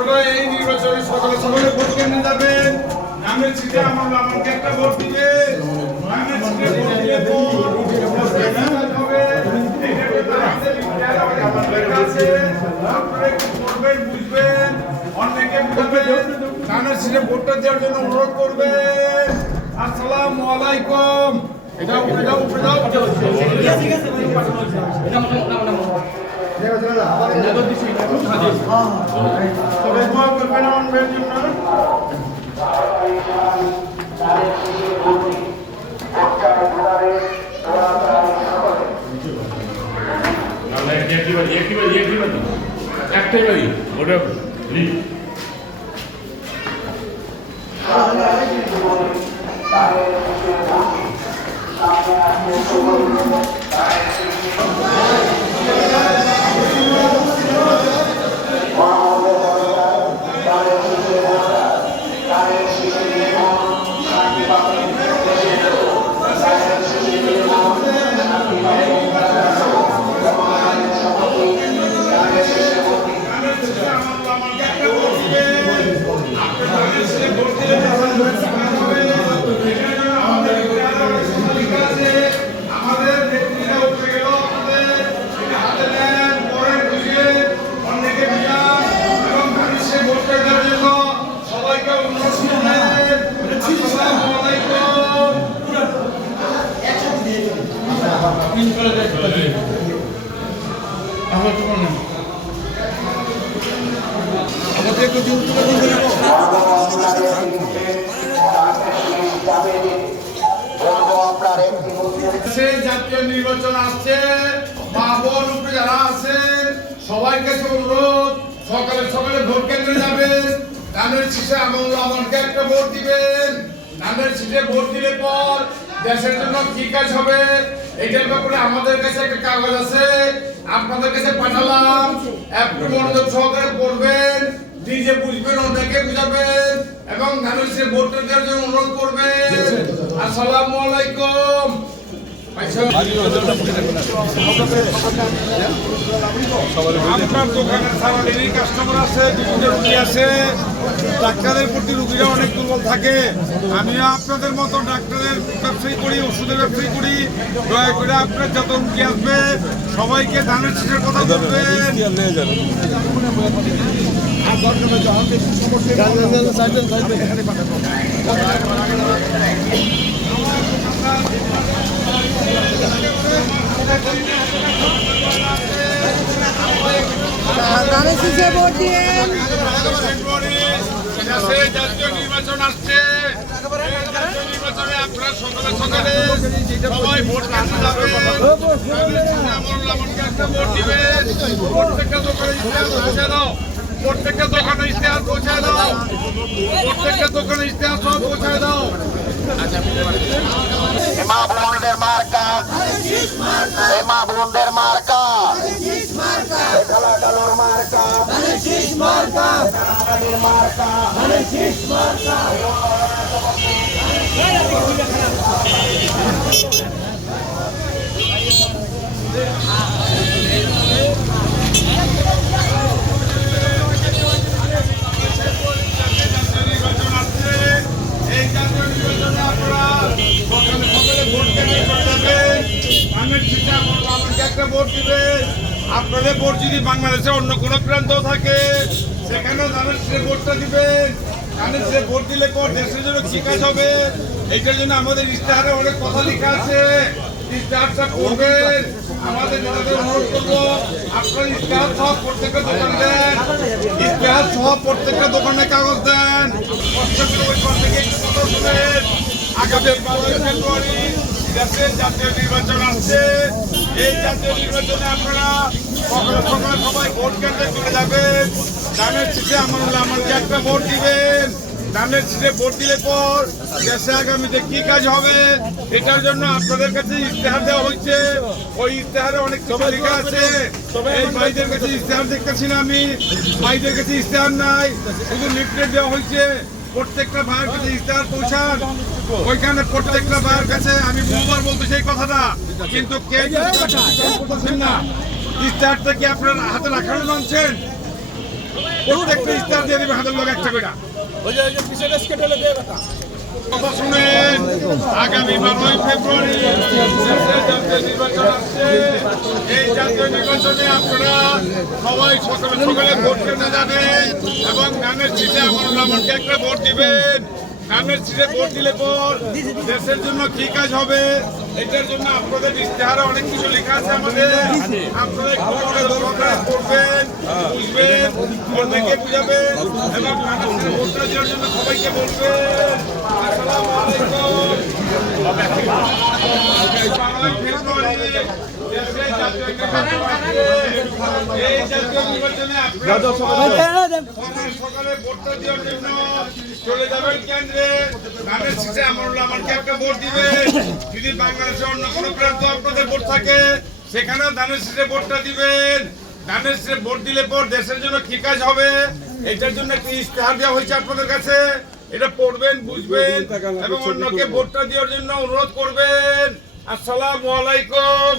আপনারা এই নির্বাচনে সকলে ভোট কেন্দ্রে যাবেন। নামের ছিটে আমাকে একটা ভোট দিবেন। নামের ছিটে ভোট দিলে বুঝবেন, অনেকে বুঝবেন, নামের ছিটে ভোটটা দেওয়ার জন্য অনুরোধ করবেন। আসসালামু আলাইকুম। এটা উপরে যাও। সবাই দোয়া করবেন আমার মেয়ের জন্য। একটাই বাড়ি ওটা জাতীয় নির্বাচন আসছে, মা বোন উপরে যারা আছেন সবাই কাছে অনুরোধ, সকালে ভোট কেন্দ্রে যাবেন। ধানের শীষে আমাকে একটা ভোট দিবেন। ধানের শীষে ভোট দিলে পর দেশের জন্য কি কাজ হবে এটার ব্যাপারে আমাদের কাছে একটা কাগজ আছে, আপনাদের কাছে পাঠালাম। একটু মনোযোগ সহকারে পড়বেন, নিজে বুঝবেন, অন্যকে বুঝাবেন এবং ধানের শীষে ভোট দেওয়ার জন্য অনুরোধ করবেন। আসসালামু আলাইকুম। আপনার দোকানের সারাদিনই কাস্টমার আছে, বিভিন্ন রুগী আছে, ডাক্তারের প্রতি রুগীরা অনেক দুর্বল থাকে। আমিও আপনাদের মতো ডাক্তারের ব্যবসায়ী করি, ওষুধের ব্যবসায়ী করি। দয়া করে আপনার যত রুগী আসবে সবাইকে ধানের শীষের কথা বলবেন। ধানের শীষে ভোট দিয়েন। জাতীয় নির্বাচন আসছে, জাতীয় নির্বাচনে আপনারা সকালে সবাই ভোট কেন্দ্রে যাবেন। একটা ভোট দিবেন। প্রত্যেকটা দোকানে ইশতেহার পৌঁছে দাও, প্রত্যেকটা দোকানে ইশতেহার পৌঁছে দাও, প্রত্যেকটা দোকানে ইশতেহার সব পৌঁছে দাও। মা বোনদের মার্কা, মা বোনদের মার্কা, খেলাধুলোর মার্কা, মার্কা। আপনাদের ভোট যদি বাংলাদেশে অন্য কোনো প্রান্ত থাকে সেখানেও ধানের শীষে ভোটটা দিবেন। ধানের শীষে ভোট দিলে পর দেশের জন্য কি কাজ হবে এইটার জন্য আমাদের ইশতেহারে অনেক কথা লেখা আছে, ইশতেহারটা পড়বেন। আমাদের নেতাদের অনুরোধ করবো আপনার ইশতেহার সহ প্রত্যেকটা দোকান দেন, ইশতেহার সহ প্রত্যেকটা দোকানে কাগজ দেন। আগামী 12 ফেব্রুয়ারি দেশের জাতীয় নির্বাচন আসছে। এই জাতীয় নির্বাচনে আপনারা সকালে সবাই ভোট কেন্দ্রে চলে যাবেন। ধানের শীষে আমাকে একটা ভোট দিবেন। ধানের শীষে ভোট দিলে পর দেশে আগামীতে কি কাজ হবে এটার জন্য আপনাদের কাছে ইশতেহার দেওয়া হয়েছে। ওই ইশতেহারে অনেক কিছু লেখা আছে। এই ভাইদের কাছে ইশতেহার দেখতেছি না, আমি ভাইদের কাছে ইশতেহার নাই, শুধু লিফলেট দেওয়া হয়েছে। প্রত্যেকটা ভাইয়ের কাছে ইশতেহার পৌঁছান, ওইখানে প্রত্যেকটা ভাইয়ের কাছে আমি বহুবার বলতে সেই কথাটা, কিন্তু কেউ না। ইশতেহারটা কি আপনার হাতে রাখানো মানছেন? প্রত্যেকটা ইস্তার দিয়ে দিবে হাতের লোক একটা করে কথা শুনেন, আগামী 12ই ফেব্রুয়ারি দেশের জাতীয় নির্বাচন আসছে। এই জাতীয় নির্বাচনে আপনারা সবাই সকালে সকালে ভোট কেন্দ্রে যাবেন এবং ধানের সিটে আমাকে একটা ভোট দিবেন। ধানের সিটে ভোট দিলে পর দেশের জন্য কি কাজ হবে এটার জন্য আপনাদের ইশতেহারে অনেক কিছু লেখা আছে আমাদের। আপনারা করবেন, বুঝবেন, অন্যকে বুঝাবেন এবং ধানের সিটে ভোটটা দেওয়ার জন্য সবাইকে বলবেন। আসসালামু আলাইকুম। এই জাতীয় নির্বাচনে আপনারা সকালে ভোটটা দেওয়ার জন্য চলে যাবেন কেন্দ্রে। ধানের শীষে আমাকে একটা ভোট দিবে। যদি বাংলাদেশে অন্য কোনো প্রান্ত আপনাদের ভোট থাকে সেখানেও ধানের শীষে ভোটটা দিবেন। ধানের শীষে ভোট দিলে পর দেশের জন্য কি কাজ হবে এটার জন্য একটি ইশতেহার দেওয়া হয়েছে আপনাদের কাছে। এটা পড়বেন, বুঝবেন এবং অন্যকে ভোটটা দেওয়ার জন্য অনুরোধ করবেন। আসসালামু আলাইকুম।